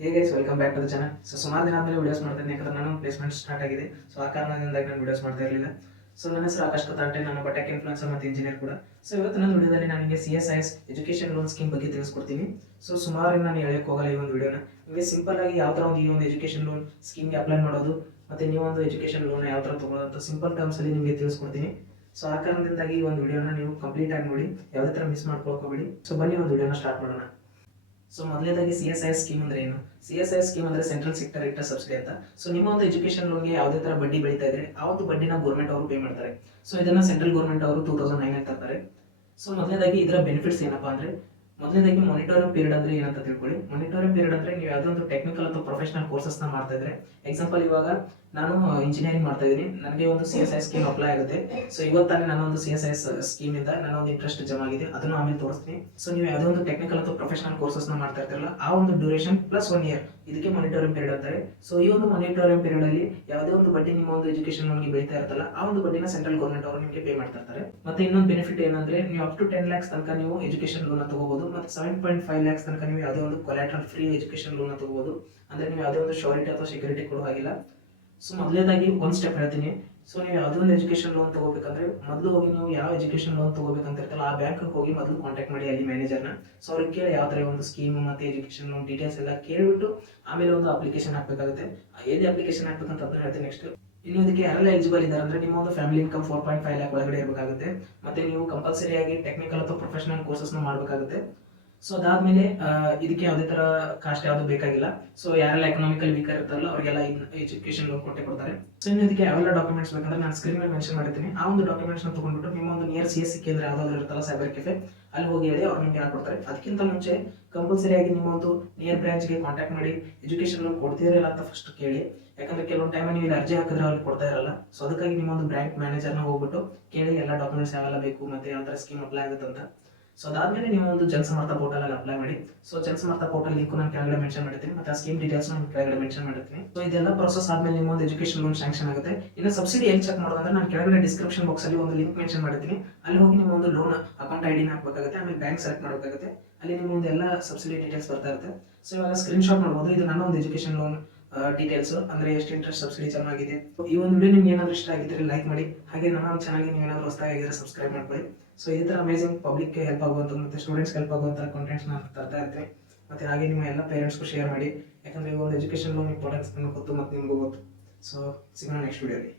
Hey guys, welcome back to the channel. ಸುಮಾರು ದಿನ ಆದಮೇಲೆ ವಿಡಿಯೋಸ್ ಮಾಡ್ತೀನಿ, ಯಾಕಂದ್ರೆ ನಾನು ಪ್ಲೇಸ್ಮೆಂಟ್ ಸ್ಟಾರ್ಟ್ ಆಗಿದೆ. ಆ ಕಾರಣದಿಂದಾಗಿ ನಾನು ವಿಡಿಯೋಸ್ ಮಾಡ್ತಾ ಇರಲಿಲ್ಲ. ನನ್ನ ಹೆಸರು ಆಕಾಶ್ ಕತಾಟೆ, ನಾನು ಟೆಕ್ ಇನ್ಫ್ಲುಯೆನ್ಸರ್ ಮತ್ತು ಇಂಜಿನಿಯರ್ ಕೂಡ. ಇವತ್ತು ನನ್ನ ವಿಡಿಯೋದಲ್ಲಿ ನಾನು ನಿಮಗೆ CSIS ಎಜುಕೇಷನ್ ಲೋನ್ ಸ್ಕೀಮ್ ಬಗ್ಗೆ ತಿಳಿಸ್ಕೊಡ್ತೀನಿ. ಸುಮಾರು ನಾನು ಹೇಳಕ್ಕೆ ಹೋಗಲ್ಲ ಈ ಒಂದು ವಿಡಿಯೋನ. ನಿಮಗೆ ಸಿಂಪಲ್ ಆಗಿ ಯಾವ ಥರ ಈ ಒಂದು ಎಜುಕೇಷನ್ ಲೋನ್ ಸ್ಕೀಮ್ಗೆ ಅಪ್ಲೈ ಮಾಡೋದು ಮತ್ತು ನೀವೊಂದು ಎಜುಕೇಷನ್ ಲೋನ್ ಯಾವ ಥರ ತೊಗೊಳ್ಳೋದು ಸಿಂಪಲ್ ಟರ್ಮ್ಸಲ್ಲಿ ನಿಮಗೆ ತಿಳಿಸ್ಕೊಡ್ತೀನಿ. ಆ ಕಾರಣದಿಂದಾಗಿ ಈ ಒಂದು ವಿಡಿಯೋನ ನೀವು ಕಂಪ್ಲೀಟ್ ಆಗಿ ನೋಡಿ, ಯಾವುದೇ ಥರ ಮಿಸ್ ಮಾಡ್ಕೊಳ್ಕೋಬೇಡಿ. ಬನ್ನಿ ಒಂದು ವಿಡಿಯೋನ ಸ್ಟಾರ್ಟ್ ಮಾಡೋಣ. ಮೊದಲನೇದಾಗಿ CSIS ಸ್ಕೀಮ್ ಅಂದ್ರೆ ಏನು? CSIS ಸ್ಕೀಮ್ ಅಂದ್ರೆ ಸೆಂಟ್ರಲ್ ಸೆಕ್ಟರ್ ರಿಟರ್ನ್ ಸಬ್ಸಿಡಿ ಅಂತ. ನಿಮ್ಮ ಒಂದು ಎಜುಕೇಶನ್ ಲೋನ್ಗೆ ಯಾವುದೇ ತರ ಬಡ್ಡಿ ಬೆಳೀತಾ ಇದ್ರೆ ಆ ಒಂದು ಬಡ್ಡಿನ ಗೌರ್ಮೆಂಟ್ ಅವರು ಪೇ ಮಾಡ್ತಾರೆ. ಇದನ್ನ ಸೆಂಟ್ರಲ್ ಗೌರ್ಮೆಂಟ್ ಅವರು 2009 ಅಂತ ತರ್ತಾರೆ. ಮೊದಲನೇದಾಗಿ ಇದರ ಬೆನಿಫಿಟ್ಸ್ ಏನಪ್ಪಾ ಅಂದ್ರೆ, ಮೊದಲನೇದಾಗಿ ಮಾನಿಟರಿಂಗ್ ಪೀರಿಯಡ್ ಅಂದ್ರೆ ಏನಂತ ತಿಳ್ಕೊಳ್ಳಿ. ಮಾನಿಟರಿಂಗ್ ಪೀರಿಯಡ್ ಅಂದ್ರೆ ನೀವು ಯಾವುದೋ ಒಂದು ಟೆಕ್ನಿಕಲ್ ಅಥವಾ ಪ್ರೊಫೆಷನಲ್ ಕೋರ್ಸಸ್ ನ ಮಾಡ್ತಾ ಇದ್ರೆ, ಎಕ್ಸಾಂಪಲ್ ಇವಾಗ ನಾನು ಇಂಜಿನಿಯರಿಂಗ್ ಮಾಡ್ತಾ ಇದ್ದೀನಿ, ನನಗೆ ಒಂದು CSIS ಸ್ಕೀಮ್ ಅಪ್ಲೈ ಆಗುತ್ತೆ. ಇವತ್ತಾನೆ ನಾನು ಒಂದು CSIS ಸ್ಕೀಮ್ ಇಂದ ನನ್ನ ಒಂದು ಇಂಟ್ರೆಸ್ಟ್ ಜಮಾ ಆಗಿದೆ, ಅದನ್ನು ಆಮೇಲೆ ತೋರಿಸ್ತೀನಿ. ನೀವು ಯಾವುದೋ ಒಂದು ಟೆಕ್ನಿಕಲ್ ಅಥವಾ ಪ್ರೊಫೆಷನಲ್ ಕೋರ್ಸಸ್ ನ ಮಾಡ್ತಾ ಇರ್ತಾರಲ್ಲ, ಆ ಒಂದು ಡ್ಯೂರೇಷನ್ ಪ್ಲಸ್ 1 ಇಯರ್, ಇದಕ್ಕೆ ಮಾನಿಟರಿಂಗ್ ಪೀರಿಯಡ್ ಅಂತಾರೆ. ಈ ಒಂದು ಮಾನಿಟರಿಂಗ್ ಪೀರಿಯಡ್ ಅಲ್ಲಿ ಯಾವುದೇ ಒಂದು ಬಡ್ಡಿ ನಿಮ್ಮ ಒಂದು ಎಜುಕೇಶನ್ ಲೋನ್ಗೆ ಬೆಳೀತಾ ಇರ್ತಲ್ಲ, ಆ ಒಂದು ಬಡ್ಡಿನ ಸೆಂಟ್ರಲ್ ಗೌರ್ಮೆಂಟ್ ಅವರು ನಿಮಗೆ ಪೇ ಮಾಡ್ತಾ ಇರ್ತಾರೆ. ಮತ್ತೆ ಇನ್ನೊಂದು ಬೆನಿಫಿಟ್ ಏನಂದ್ರೆ, ನೀವು ಅಪ್ ಟು 10 lakhs ತನಕ ನೀವು ಎಜುಕೇಶನ್ ಲೋನ್ ತಗೋಬಹುದು. ಮತ್ತೆ 7.5 lakhs ತನಕ ನೀವು ಯಾವುದೇ ಒಂದು ಕೊಲಾಟ್ರಲ್ ಫ್ರೀ ಎಜುಕೇಶನ್ ಲೋನ್ ತಗೋಬಹುದು. ಅಂದ್ರೆ ನೀವು ಯಾವುದೇ ಒಂದು ಶೋರಿಟಿ ಅಥವಾ ಸೆಕ್ಯೂರಿಟಿ ಕೊಡೋ ಹಾಗಿಲ್ಲ. ಮೊದಲನೇದಾಗಿ ಒಂದು ಸ್ಟೆಪ್ ಹೇಳ್ತೀನಿ. ನೀವು ಯಾವುದೇ ಒಂದು ಎಜುಕೇಶನ್ ಲೋನ್ ತಗೋಬೇಕಂದ್ರೆ, ಮೊದಲು ಹೋಗಿ ನೀವು ಯಾವ ಎಜುಕೇಶನ್ ಲೋನ್ ತಗೋಬೇಕಂತ ಇರ್ತಲ್ಲ, ಆ ಬ್ಯಾಂಕ್ ಹೋಗಿ ಮೊದಲು ಕಾಂಟ್ಯಾಕ್ಟ್ ಮಾಡಿ ಅಲ್ಲಿ ಮ್ಯಾನೇಜರ್ನ. ಅವ್ರಿಗೆ ಕೇಳಿ ಯಾವ ತರ ಒಂದು ಸ್ಕೀಮ್ ಮತ್ತೆ ಎಜುಕೇಶನ್ ಲೋನ್ ಡೀಟೇಲ್ಸ್ ಎಲ್ಲ ಕೇಳಿಬಿಟ್ಟು ಆಮೇಲೆ ಒಂದು ಅಪ್ಲಿಕೇಶನ್ ಹಾಕಬೇಕಾಗುತ್ತೆ. ಎಲ್ಲಿ ಅಪ್ಲಿಕೇಶನ್ ಹಾಕ್ಬೇಕಂತ ಅದನ್ನ ಹೇಳ್ತೀನಿ ನೆಕ್ಸ್ಟ್. ಇನ್ನು ಇದಕ್ಕೆ ಯಾರೆಲ್ಲ ಎಲಿಜಿಬಲ್ ಇದ್ದಾರೆ ಅಂದ್ರೆ, ನಿಮ್ಮ ಒಂದು ಫ್ಯಾಮಿಲಿ ಇನ್ಕಮ್ 4.5 lakh ಒಳಗಡೆ ಇರಬೇಕಾಗುತ್ತೆ. ಮತ್ತೆ ನೀವು ಕಂಪಲ್ಸರಿ ಆಗಿ ಟೆಕ್ನಿಕಲ್ ಅಥವಾ ಪ್ರೊಫೆಷನಲ್ ಕೋರ್ಸಸ್ ನ ಮಾಡಬೇಕಾಗುತ್ತೆ. ಅದಾದ್ಮೇಲೆ ಇದಕ್ಕೆ ಯಾವುದೇ ತರ ಕಾಸ್ಟ್ ಯಾವುದು ಬೇಕಾಗಿಲ್ಲ. ಯಾರೆಲ್ಲ ಎಕನಾಮಿಕಲ್ ವೀಕರ್ ಇರ್ತಾರಲ್ಲ ಅವರಿಗೆಲ್ಲ ಎಜುಕೇಶನ್ ಲೋನ್ ಕೊಡ್ತಾರೆ. ಇನ್ನು ಇದಕ್ಕೆ ಯಾವೆಲ್ಲ ಡಾಕ್ಯುಮೆಂಟ್ಸ್ ಬೇಕಂದ್ರೆ ನಾನು ಸ್ಕ್ರೀನ್ ಮೇಲೆ ಮೆನ್ಷನ್ ಮಾಡಿರ್ತೀನಿ. ಆ ಒಂದು ಡಾಕ್ಯುಮೆಂಟ್ಸ್ ನ ತಗೊಂಡ್ಬಿಟ್ಟು ನಿಮ್ಮ ಒಂದು ನಿಯರ್ CSC ಕೇಂದ್ರ ಯಾವ್ದಾದ್ರು ಇರುತ್ತಲ್ಲ, ಸೈಬರ್ ಕೆಫೆ, ಅಲ್ಲಿ ಹೋಗಿ ಹೇಳಿ ಅವ್ರು ನಿಮ್ಗೆ ಹಾಕೊಡ್ತಾರೆ. ಅದಕ್ಕಿಂತ ಮುಂಚೆ ಕಂಪಲ್ಸರಿ ಆಗಿ ನಿಮ್ಮ ಒಂದು ನಿಯರ್ ಬ್ರಾಂಚ್ಗೆ ಕಾಂಟ್ಯಾಕ್ಟ್ ಮಾಡಿ ಎಜುಕೇಶನ್ ಲೋನ್ ಕೊಡ್ತೀರಲ್ಲ ಅಂತ ಫಸ್ಟ್ ಕೇಳಿ. ಯಾಕಂದ್ರೆ ಕೆಲವೊಂದು ಟೈಮ್ ನೀವು ಇಲ್ಲಿ ಅರ್ಜಿ ಹಾಕಿದ್ರೆ ಅವ್ರಿಗೆ ಕೊಡ್ತಾ ಇರಲ್ಲ. ಅದಕ್ಕಾಗಿ ನಿಮ್ಮ ಒಂದು ಬ್ಯಾಂಕ್ ಮ್ಯಾನೇಜರ್ನ ಹೋಗ್ಬಿಟ್ಟು ಕೇಳಿ ಎಲ್ಲ ಡಾಕ್ಯುಮೆಂಟ್ಸ್ ಯಾವೆಲ್ಲ ಬೇಕು ಮತ್ತೆ ಯಾವ ತರ ಸ್ಕೀಮ್ ಅಪ್ಲೈ ಆಗುತ್ತೆ ಅಂತ. ಅದಾದ್ಮೇಲೆ ನೀವು ಒಂದು ಜನಸಮರ್ಥ ಪೋರ್ಟಲ್ ಅಲ್ಲಿ ಅಪ್ಲೈ ಮಾಡಿ. ಜನಸಮರ್ಥ ಪೋರ್ಟಲ್ ಲಿಂಕ್ ನಾನು ಕೆಳಗಡೆ ಮೆನ್ಷನ್ ಮಾಡಿರ್ತೀನಿ, ಮತ್ತೆ ಆ ಸ್ಕೀಮ್ ಡೀಟೇಲ್ಸ್ ನಾನು ಕೆಳಗಡೆ ಮೆನ್ಷನ್ ಮಾಡಿರ್ತೀನಿ. ಇದೆಲ್ಲ ಪ್ರೊಸೆಸ್ ಆದ್ಮೇಲೆ ನಿಮ್ಮ ಒಂದು ಎಜುಕೇಶನ್ ಲೋನ್ ಸ್ಯಾಂಕ್ಷನ್ ಆಗುತ್ತೆ. ಇನ್ನು ಸಬ್ಸಿಡಿ ಎಲ್ಲಿ ಚೆಕ್ ಮಾಡೋದಂದ್ರೆ, ನಾನು ಕೆಳಗಡೆ ಡಿಸ್ಕ್ರಿಪ್ಷನ್ ಬಾಕ್ಸ್ ಅಲ್ಲಿ ಒಂದು ಲಿಂಕ್ ಮೆನ್ಷನ್ ಮಾಡಿರ್ತೀನಿ. ಅಲ್ಲಿ ಹೋಗಿ ನಿಮ್ಮ ಒಂದು ಲೋನ್ ಅಕೌಂಟ್ ID ನ ಹಾಕಬೇಕಾಗುತ್ತೆ, ಆಮೇಲೆ ಬ್ಯಾಂಕ್ ಸೆಲೆಕ್ಟ್ ಮಾಡಬೇಕಾಗುತ್ತೆ. ಅಲ್ಲಿ ನಿಮ್ಮ ಒಂದು ಎಲ್ಲ ಸಬ್ಸಿಡಿ ಡೀಟೇಲ್ಸ್ ಬರ್ತಾ ಇರುತ್ತೆ. ಇವಾಗ ಸ್ಕ್ರೀನ್ ಶಾಟ್ ಮಾಡಬಹುದು. ಇದು ನನ್ನ ಒಂದು ಎಜುಕೇಶನ್ ಲೋನ್ ಡೀಟೇಲ್ಸ್, ಅಂದ್ರೆ ಎಷ್ಟು ಇಂಟ್ರೆಸ್ಟ್ ಸಬ್ಸಿಡಿ ಜಮಾ ಆಗಿದೆ. ಈ ಒಂದು ವಿಡಿಯೋ ನಿಮ್ಗೆ ಏನಾದ್ರು ಇಷ್ಟ ಆಗಿದ್ರೆ ಲೈಕ್ ಮಾಡಿ. ಹಾಗೆ ನಮ್ಮ ಚಾನಲ್ಗೆ ನೀವು ಏನಾದ್ರು ಹೊಸದಾಗಿದ್ರೆ ಸಬ್ಸ್ಕ್ರೈಬ್ ಮಾಡ್ಕೊಳ್ಳಿ. ಈ ತರ ಅಮೇಜಿಂಗ್ ಪಬ್ಲಿಕ್ಗೆ ಹೆಲ್ಪ್ ಆಗುವಂತ ಮತ್ತೆ ಸ್ಟೂಡೆಂಟ್ಸ್ ಹೆಲ್ಪ್ ಆಗುವಂತ ಕಂಟೆಂಟ್ಸ್ ನಾನು ತರ್ತಾ ಇರ್ತೀನಿ. ಮತ್ತೆ ಹಾಗೆ ನಿಮ್ಮ ಎಲ್ಲ ಪೇರೆಂಟ್ಸ್ಗೂ ಶೇರ್ ಮಾಡಿ. ಯಾಕಂದ್ರೆ ಈ ಒಂದು ಎಜುಕೇಶನ್ ಲೋನ್ ಇಂಪಾರ್ಟೆನ್ಸ್ ನನಗೆ ಗೊತ್ತು ಮತ್ತೆ ನಿಮಗೂ ಗೊತ್ತು. ಸಿಗೋಣ ನೆಕ್ಸ್ಟ್ ವಿಡಿಯೋಲಿ.